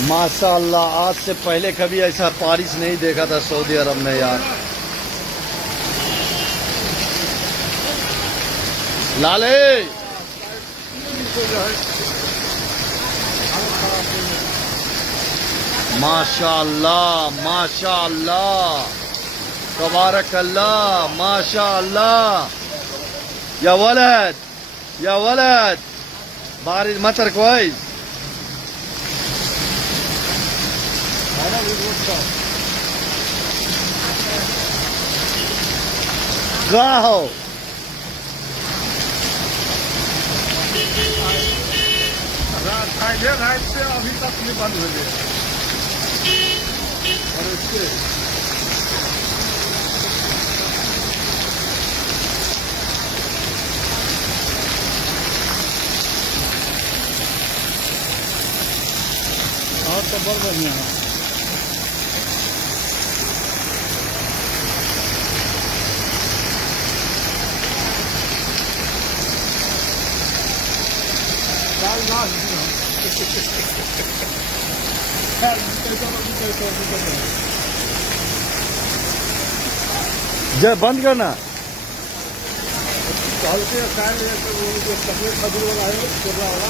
माशाअल्लाह, आज से पहले कभी ऐसा बारिश नहीं देखा था सऊदी अरब में यार। लाले माशाअल्लाह माशाअल्लाह, तबारक अल्लाह, माशाअल्लाह। या वलद या वलद, बारिश मतर कोई गाहो रात से अभी तक नहीं बंद हो गया। और इसके और तो बहुत बढ़िया है। जय बंद करना। कल से वो जो सफेद खजूर वाला है छोटा वाला